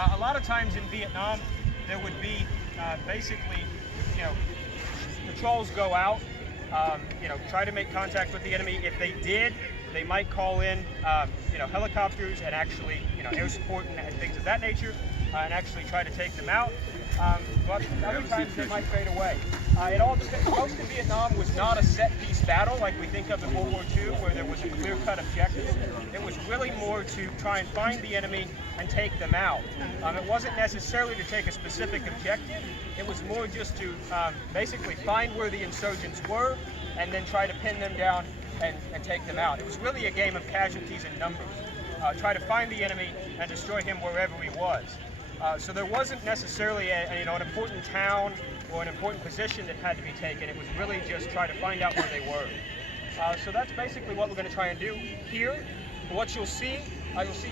A lot of times in Vietnam, there would be basically, patrols go out, try to make contact with the enemy. If they did, they might call in, helicopters and actually, air support and things of that nature, and actually try to take them out. But other times they might fade away. It all depends. Most of Vietnam was not a set-piece battle like we think of in World War II, where there was a clear-cut objective. It was really more to try and find the enemy and take them out. It wasn't necessarily to take a specific objective. It was more just to basically find where the insurgents were and then try to pin them down and take them out. It was really a game of casualties and numbers. Try to find the enemy and destroy him wherever he was. So there wasn't necessarily an important town or an important position that had to be taken. It was really just try to find out where they were. So that's basically what we're going to try and do here. What you'll see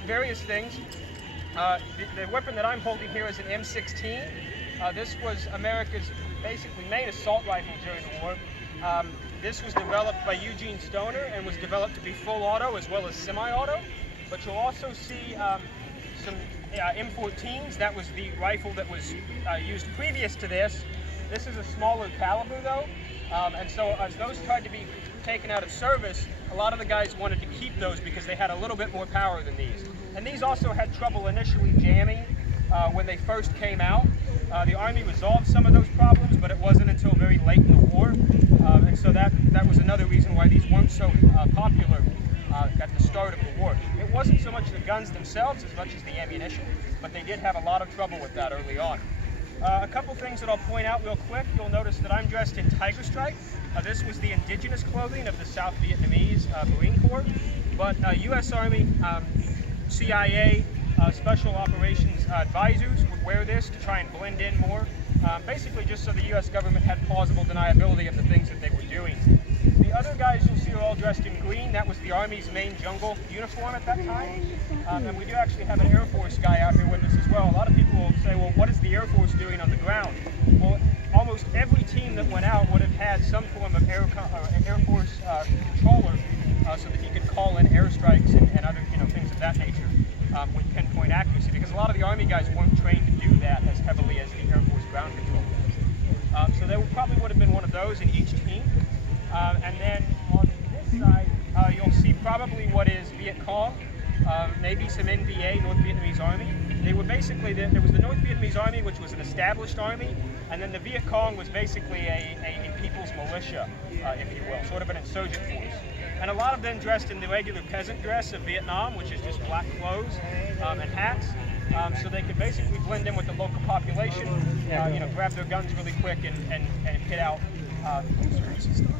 various things. The weapon that I'm holding here is an M16. This was America's basically main assault rifle during the war. This was developed by Eugene Stoner and was developed to be full auto as well as semi-auto. But you'll also see some M14s. That was the rifle that was used previous to this. This is a smaller caliber though, and so as those tried to be taken out of service, a lot of the guys wanted to keep those because they had a little bit more power than these. And these also had trouble initially jamming when they first came out. The Army resolved some of those problems, but it wasn't until very late in the war, and so that was another reason why these weren't so popular at the start of the war. It wasn't so much the guns themselves as much as the ammunition, but they did have a lot of trouble with that early on. A couple things that I'll point out real quick. You'll notice that I'm dressed in tiger stripe. This was the indigenous clothing of the South Vietnamese Marine Corps, but U.S. Army, CIA, Special Operations advisors would wear this to try and blend in more, basically just so the U.S. government had plausible deniability of the things that they were doing. The other guys you'll see are all dressed in green. That was the Army's main jungle uniform at that time. And we do actually have an Air Force guy out here with us as well. A lot of people will say, well, what is the Air Force doing on the ground? Well, almost every team that went out would have had some form of Air Force controller so that he could call in airstrikes and other things of that nature with pinpoint accuracy, because a lot of the Army guys weren't trained to do that as heavily as the Air Force ground control was. So there probably would have been one of those in each team. And then on this side, you'll see probably what is Viet Cong, maybe some NVA, North Vietnamese Army. They were basically, there was the North Vietnamese Army, which was an established army, and then the Viet Cong was basically a people's militia, if you will, sort of an insurgent force. And a lot of them dressed in the regular peasant dress of Vietnam, which is just black clothes and hats. So they could basically blend in with the local population, grab their guns really quick and hit out insurgency stuff.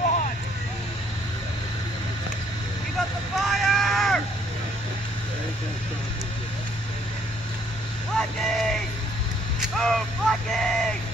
squad! Keep up the fire! Blackie! Move, Blackie!